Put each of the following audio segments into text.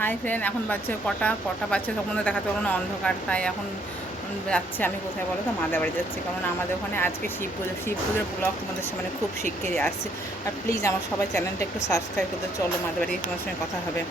Hi friend, এখন বাচ্চা কটা বাচ্চা তখন দেখাতে পারবো না, অন্ধকার। তাই এখন যাচ্ছি আমি কোথায় বলো তো, মাদের বাড়ি যাচ্ছি। কারণ আমাদের ওখানে আজকে শিব পুজোর ব্লগ তোমাদের সামনে খুব শিগগিরই আসছে। আর প্লিজ আমার সবাই চ্যানেলটা একটু সাবস্ক্রাইব করতে। চলো মাদের বাড়ি তোমার সঙ্গে কথা হবে।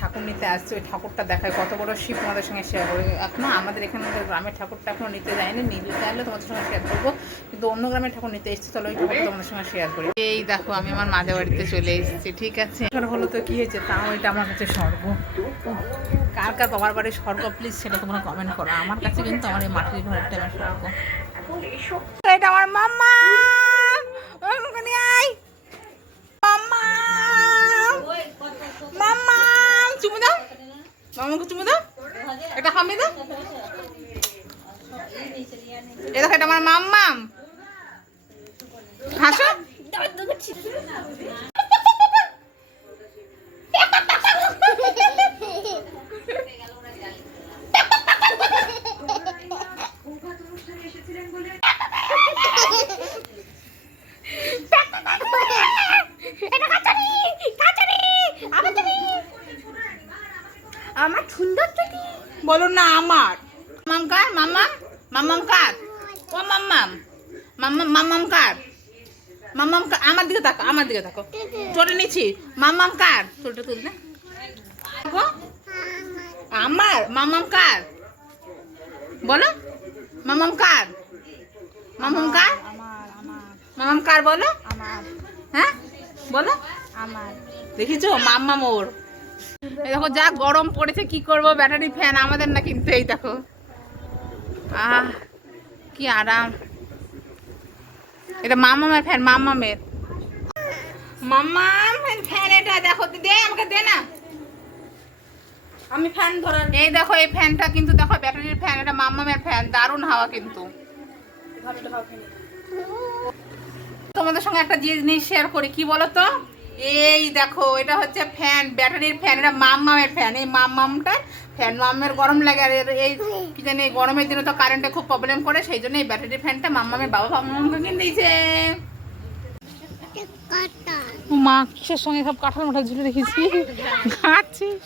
ঠাকুর নিতে আসছে, ওই ঠাকুরটা দেখায় কত বড় শিব তোমাদের সঙ্গে শেয়ার করি। এখনো আমাদের এখানে গ্রামের ঠাকুরটা এখনো নিতে যায়নি, নিতে চাইলে তোমাদের সঙ্গে শেয়ার করবো, কিন্তু অন্য গ্রামের ঠাকুর নিতে এসেছি। চলো ওই ঠাকুরটা তোমাদের সঙ্গে শেয়ার করি। এই দেখো আমি আমার মাদের বাড়িতে চলে এসেছি, ঠিক আছে। এখানে হলো তো কি হয়েছে, তাও এটা আমার কাছে স্বর্গ। কার কার বাবার বাড়ির স্বর্গ প্লিজ সেটা তোমরা কমেন্ট করো। আমার কাছে কিন্তু আমার এই মাটির ঘরটা আমার স্বর্গ। এটা আমার মাম্মা, মামাকে চুমু দাও, এটা খামি দাও। এ দেখো এটা আমার মাম্মাম, হাসো। আমার সুন্দর থেকে বলো না আমার মাম কার, মাম্মাম মাম্মাম কার, ও মাম্মাম মাম্মাম কার, মাম্মাম আমার দিকে তাকো, আমার দিকে তাকো। চলে নিচ্ছি। মাম্মাম কার, চোলটা তুলতে আমার মাম্মাম কার বলো, মাম্মাম কার, মাম্মাম কার, মাম্মাম কার বলো, হ্যাঁ বলো আমার। দেখিছো মাম্মাম ওর। এই দেখো যা গরম পড়েছে, কি করব, ব্যাটারি ফ্যান আমাদের না, কিন্তু এই দেখো কি আরাম। এটা মাম্মামের ফ্যান, মাম্মামের ফ্যান এটা। দেখো দে, আমাকে দে না, আমি ফ্যান ধরার। এই দেখো এই ফ্যানটা কিন্তু দেখো ব্যাটারির ফ্যান, এটা মাম্মামের ফ্যান, দারুণ হাওয়া কিন্তু। তোমাদের সঙ্গে একটা জিনিস শেয়ার করি, কি বলো তো, এই দেখো এটা হচ্ছে ফ্যান, ব্যাটারির ফ্যান, এটা মাম্মামের ফ্যান। এই মাম্মামটা ফ্যান, মাম্মামের গরম লাগে, আর এই কি জানি গরমের দিনে তো কারেন্টে খুব প্রবলেম করে, সেই জন্য এই ব্যাটারির ফ্যানটা মাম্মামের বাবা মাম্মামকে কিনে দিয়েছে। মা কিসের সঙ্গে সব কাঁঠাল মাঠাল ঝুলে রেখেছি, খাচ্ছিস।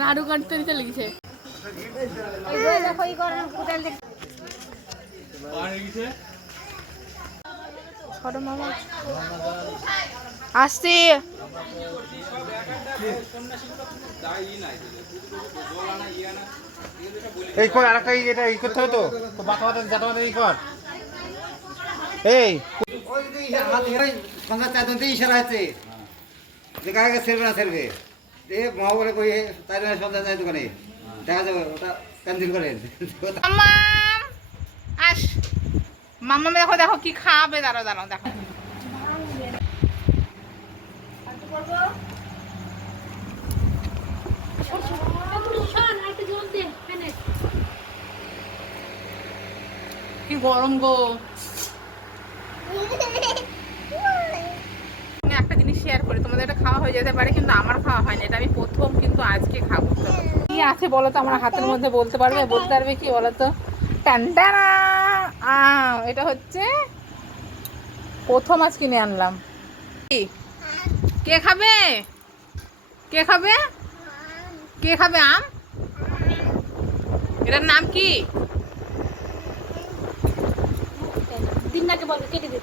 লাড়ু কাটতে দিতে লেগেছে। ছোট মামা আসছি। এই কর আরেকটা, এটা ই করতে হবে তো, বাতা বাতা যাতা বাতা ই কর। এই ওই যে হাত ধরে 50 চাইতে ইশারা আছে যে কাকে ছেড়বে না ছেড়বে, এ মা বলে কই তাই না 50 চাই দোকানে দেখা যাবে, ওটা ক্যান্সেল করেন। মাম্মাম আস, মাম্মাম দেখো দেখো কি খাবে, দাঁড়াও দাঁড়াও দেখো। কি গরম গো। একটা জিনিস শেয়ার করি তোমাদের, এটা খাওয়া হয়ে যেতে পারে কিন্তু আমার খাওয়া হয়নি, এটা আমি প্রথম কিন্তু আজকে খাবো। কি আছে বলো তো আমার হাতের মধ্যে, বলতে পারবে কি বলো তো, টানটানা এটা হচ্ছে প্রথম আজ কিনে আনলাম। কে খাবে, কে খাবে, কে খাবে আম? এটার নাম কি? দিন নাকে বলবে, কেটে দিন।